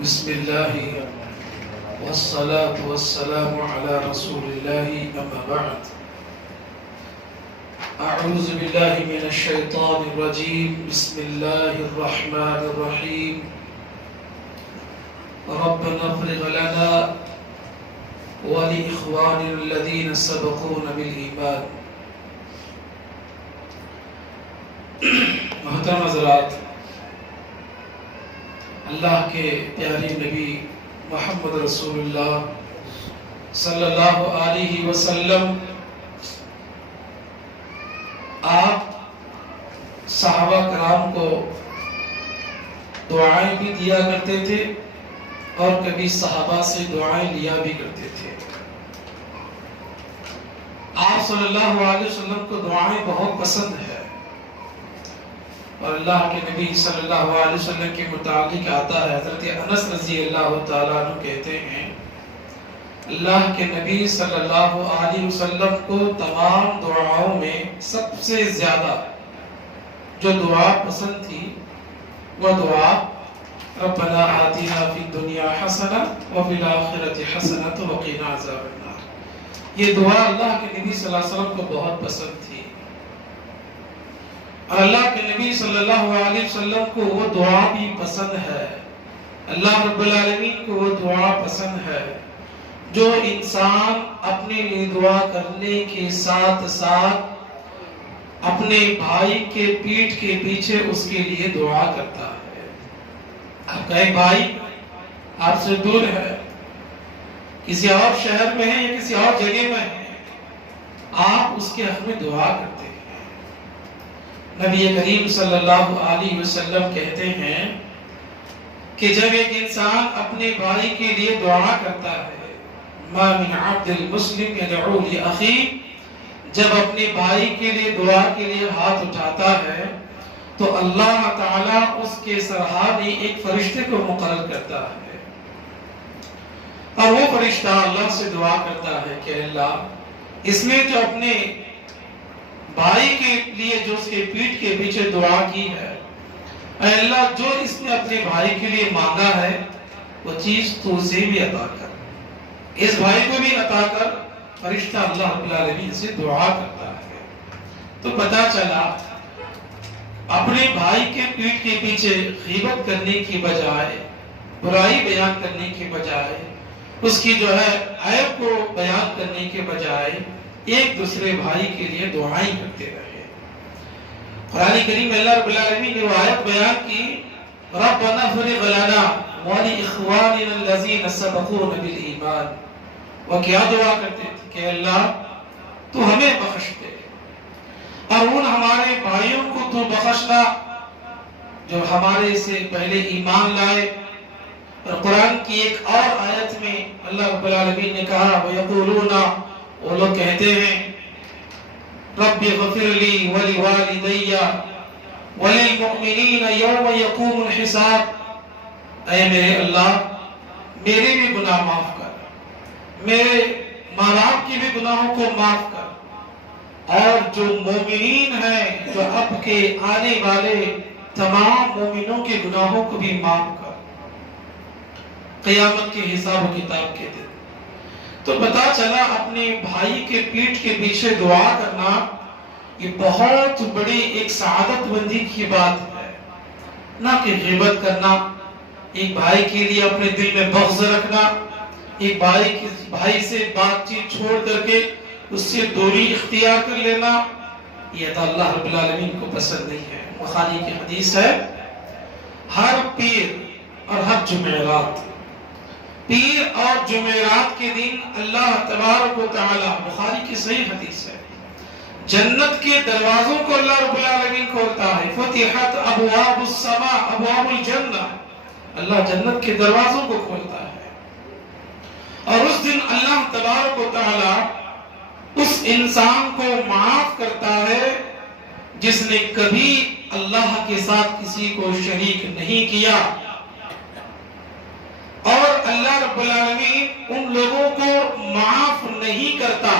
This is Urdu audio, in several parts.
بسم الله والصلاة والسلام على رسول الله أما بعد أعوذ بالله من الشيطان الرجيم بسم الله الرحمن الرحيم ربنا افرغ لنا ولإخواننا الذين سبقونا بالإيمان. محترم حضرات، اللہ کے پیارے نبی محمد رسول اللہ صلی اللہ علیہ وسلم آپ صحابہ کرام کو دعائیں بھی دیا کرتے تھے اور کبھی صحابہ سے دعائیں لیا بھی کرتے تھے. آپ صلی اللہ علیہ وسلم کو دعائیں بہت پسند ہے، اور اللہ کے نبی صلی اللہ علیہ وسلم کے متعلق آتا ہے، حضرت انس رضی اللہ تعالیٰ عنہ کہتے ہیں اللہ کے نبی صلی اللہ علیہ وسلم کو تمام دعاؤں میں سب سے زیادہ جو دعا پسند تھی وہ دعا ربنا آتنا فی الدنیا حسنہ وفی الآخرۃ حسنہ وقنا عذاب النار. یہ دعا اللہ کے نبی صلی اللہ علیہ وسلم کو بہت پسند تھی، اور اللہ کے نبی صلی اللہ علیہ وسلم کو وہ دعا بھی پسند ہے، اللہ رب العالمین کو وہ دعا پسند ہے جو انسان اپنے لیے دعا کرنے کے ساتھ ساتھ اپنے بھائی کے پیٹھ کے پیچھے اس کے لیے دعا کرتا ہے. آپ کا ایک بھائی آپ سے دور ہے، کسی اور شہر میں ہے یا کسی اور جگہ میں ہے، آپ اس کے حق میں دعا کرتے ہیں. نبی کریم صلی اللہ علیہ وسلم کہتے ہیں کہ جب ایک انسان اپنے بھائی کے لیے دعا کرتا ہے، ما من عبد المسلم يدعو لأخيه، جب اپنے بھائی کے لیے دعا کے لیے ہاتھ اٹھاتا ہے تو اللہ تعالیٰ اس کے سرحانے ایک فرشتے کو مقرر کرتا ہے، اور وہ فرشتہ اللہ سے دعا کرتا ہے کہ اللہ اس نے جو اپنے بھائی کے لیے جو اس کے پیٹھ کے پیچھے دعا کی ہے، اے اللہ جو اس نے اپنے بھائی کے لیے مانگا ہے وہ چیز تو اسے بھی عطا کر، اس بھائی کو بھی عطا کر. فرشتہ اللہ رب العالمین سے دعا کرتا ہے. تو پتہ چلا اپنے بھائی کے پیٹھ کے پیچھے غیبت کرنے کی بجائے، برائی بیان کرنے کی بجائے، اس کی جو ہے عیب کو بیان کرنے کے بجائے ایک دوسرے بھائی کے لیے دعائیں کرتے رہے. قرآن کریم میں اللہ رب العالمین نے وہ آیت بیان کی ربنا افرغ لنا ولإخواننا الذين سبقونا بالإيمان. وہ کیا دعا کرتے تھے کہ اللہ تو ہمیں بخش دے اور ان ہمارے بھائیوں کو تو بخشنا جو ہمارے سے پہلے ایمان لائے. اور قرآن کی ایک اور آیت میں اللہ رب العالمین نے کہا وَيَقُولُونَ، وہ لوگ کہتے ہیں رب اغفر لی ولوالدی وللمؤمنین یوم یقوم الحساب، اے میرے اللہ میرے بھی گناہ معاف کر، میرے ماں باپ کی بھی گناہوں کو معاف کر، اور جو مومنین ہیں جو اب کے آنے والے تمام مومنوں کے گناہوں کو بھی معاف کر قیامت کے حساب و کتاب کے دن. تو پتا چلا اپنے بھائی کے پیٹھ کے پیچھے دعا کرنا یہ بہت بڑی ایک سعادت مندی کی بات ہے، نہ کہ غیبت کرنا، ایک بھائی کے لیے اپنے دل میں بغض رکھنا، ایک بھائی سے بات چیت چھوڑ کر کے اس سے دوری اختیار کر لینا، یہ تو اللہ رب العالمین کو پسند نہیں ہے. بخاری کی حدیث ہے ہر پیر اور ہر جمعرات، پیر اور جمعرات کے دن اللہ تبارک و تعالی، بخاری کی صحیح حدیث ہے، جنت کے دروازوں کو اللہ رب العالمین کھولتا ہے. فتحت ابواب السماء ابواب الجنہ، اللہ جنت کے دروازوں کو کھولتا ہے، اور اس دن اللہ تبارک و تعالی اس انسان کو معاف کرتا ہے جس نے کبھی اللہ کے ساتھ کسی کو شریک نہیں کیا. اور اللہ رب العالمین ان لوگوں کو معاف نہیں کرتا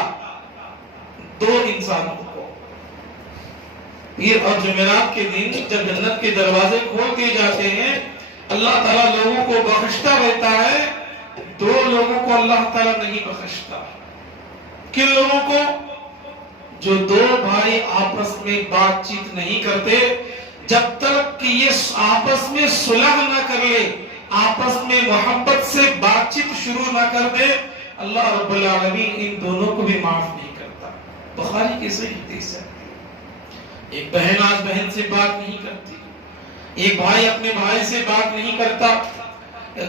دو انسانوں کو. پیر اور جمعرات کے دن جب جنت کے دروازے کھول دیے جاتے ہیں اللہ تعالیٰ لوگوں کو بخشتا رہتا ہے، دو لوگوں کو اللہ تعالیٰ نہیں بخشتا۔ کن لوگوں کو؟ جو دو بھائی آپس میں بات چیت نہیں کرتے، جب تک کہ یہ آپس میں صلح نہ کر لے، آپس میں محبت سے بات چیت شروع نہ کر دے، اللہ رب العالمین ان دونوں کو بھی معاف نہیں کرتا۔ بخاری کی صحیح حدیث ہے۔ ایک بہن آج بہن سے بات نہیں کرتی، ایک بھائی اپنے بھائی سے بات نہیں کرتا،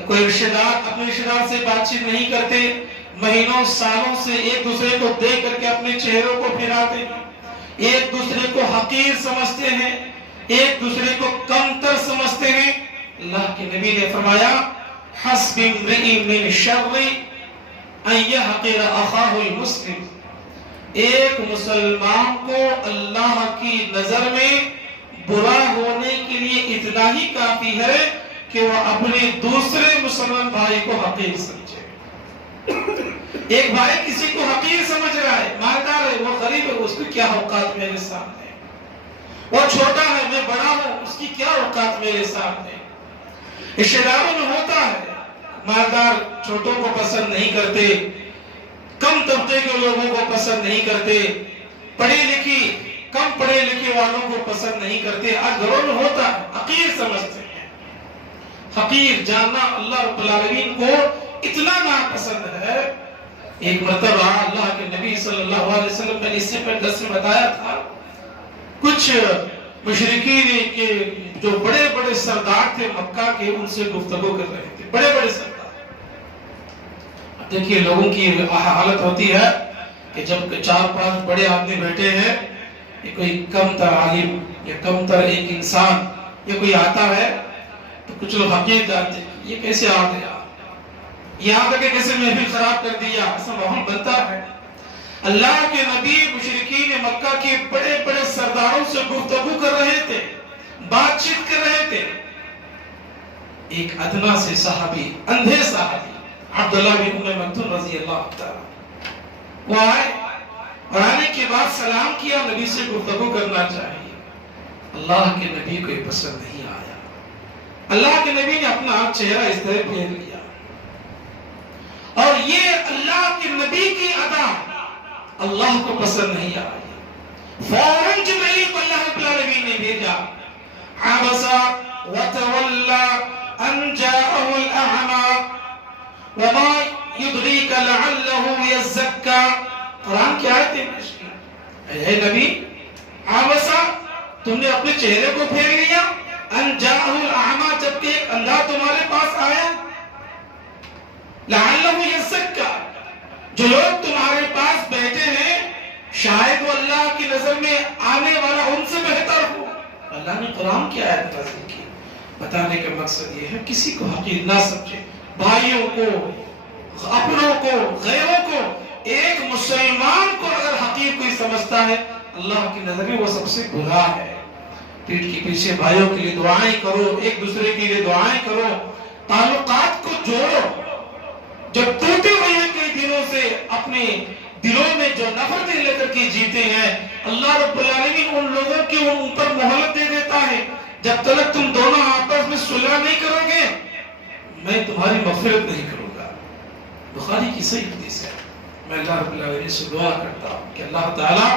کوئی رشتہ دار اپنے رشتہ دار سے بات چیت نہیں کرتے، مہینوں سالوں سے ایک دوسرے کو دیکھ کر کے اپنے چہروں کو پھراتے ہیں، ایک دوسرے کو حقیر سمجھتے ہیں، ایک دوسرے کو کمتر سمجھتے ہیں۔ اللہ کے نبی نے فرمایا حسب امرئ من شر ان يحقر اخاہ المسلم، ایک مسلمان کو اللہ کی نظر میں برا ہونے کے لیے اتنا ہی کافی ہے کہ وہ اپنے دوسرے مسلمان بھائی کو حقیر سمجھے۔ ایک بھائی کسی کو حقیر سمجھ رہا ہے، مالدار ہے، وہ غریب ہے، اس کی کیا اوقات میرے سامنے، وہ چھوٹا ہے میں بڑا ہوں، اس کی کیا اوقات میرے سامنے۔ رشتہ داروں میں ہوتا ہے، مالدار چھوٹوں کو پسند نہیں کرتے، کم طبقے کے لوگوں کو پسند نہیں کرتے، پڑھی لکھی کم پڑھے لکھے والوں کو پسند نہیں کرتے۔ آج گھروں میں ہوتا ہے، حقیر سمجھتے ہیں۔ حقیر جاننا اللہ رب العالمین کو اتنا ناپسند ہے۔ ایک مرتبہ اللہ کے نبی صلی اللہ علیہ وسلم نے اس سے پہلے درس میں بتایا تھا، کچھ مشرکین کے جو بڑے بڑے سردار تھے مکہ کے، ان سے گفتگو کر رہے تھے، بڑے بڑے سردار۔ دیکھیے لوگوں کی حالت ہوتی ہے کہ جب 4-5 بڑے آدمی بیٹھے ہیں، یہ کوئی کم تر عالم یا کم تر ایک انسان یا کوئی آتا ہے تو کچھ لوگ حقیر جانتے ہیں، یہ کیسے آ گیا، یہاں تک کہ کیسے محفل خراب کر دیا، ایسا ماحول بنتا ہے۔ اللہ کے نبی مشرکین مکہ کے بڑے بڑے سرداروں سے گفتگو کر رہے تھے، بات چیت کر رہے تھے۔ ایک ادنا سے صحابی، اندھے صحابی عبداللہ بن ام مکتوم رضی اللہ تعالی، وہ آئے اور آنے کے بعد سلام کیا، نبی سے گفتگو کرنا چاہیے۔ اللہ کے نبی کو یہ پسند نہیں آیا۔ اللہ کے نبی نے اپنا چہرہ اس طرح پھیر لیا، اور یہ اللہ کے نبی کی ادا اللہ کو پسند نہیں آئی۔ فوراً جبرائیل کو اللہ رب العالمین نے بھیجا، عبس وتولى ان جاءه الاعمى وما يدريك لعله يزكى۔ قرآن کی آیت ہے، اے نبی عبسا، تم نے اپنے چہرے کو پھیر لیا، ان جاءه الاعمى، جبکہ ایک اندھا تمہارے پاس آیا، لعله يزكى، جو لوگ تمہارے پاس بیٹھے ہیں شاید وہ اللہ کی نظر میں آنے والا ان سے بہتر ہو۔ اللہ نے قرآن کی آیت نازل کی، بتانے کا مقصد یہ ہے کسی کو حقیر نہ سمجھے، بھائیوں کو، اپنوں کو، غیروں کو۔ ایک مسلمان کو اگر حقیر کوئی سمجھتا ہے، اللہ کی نظر میں وہ سب سے برا ہے۔ پیٹھ کے پیچھے بھائیوں کے لیے دعائیں کرو، ایک دوسرے کے لیے دعائیں کرو، تعلقات کو جوڑو۔ جب ٹوٹے ہوئے کئی دنوں سے اپنے دلوں میں جو نفرتیں لے کر کے جیتے ہیں، اللہ رب العالمین ان لوگوں کے اوپر مہلت دے دیتا ہے، جب تک تم دونوں آپس میں صلح نہیں کرو گے میں تمہاری مغفرت نہیں کروں گا۔ بخاری کی صحیح حدیث ہے۔ میں اللہ رب العالمین سے دعا کرتا ہوں کہ اللہ تعالیٰ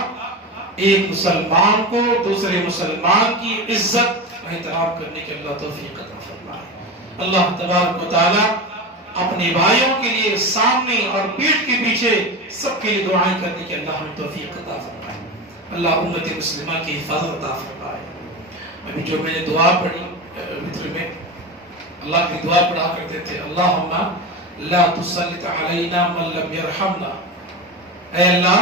ایک مسلمان کو دوسرے مسلمان کی عزت و احترام کرنے کے اللہ توفیق عطا فرمائے۔ اللہ تبارک و تعالیٰ اپنے بھائیوں کے لیے سامنے اور پیٹھ کے پیچھے سب کے لیے دعائیں کرنے کے اللہ ہمیں توفیق عطا فرمائے۔ اللہ امت مسلمہ کی حفاظت عطا فرمائے۔ ابھی جو میں نے دعا پڑھی وتر میں، اللہ کی دعا پڑھا کرتے تھے، اللہم لا تسلط علینا من لم یرحمنا، اے اللہ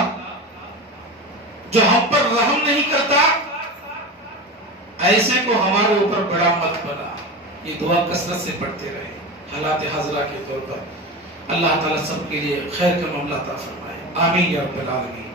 جو ہم پر رحم نہیں کرتا ایسے کو ہمارے اوپر بڑا مت بنا۔ یہ دعا کثرت سے پڑھتے رہے حالات حاضرہ کے طور پر۔ اللہ تعالیٰ سب کے لیے خیر کا معاملہ عطا فرمائے، آمین یا رب العالمین۔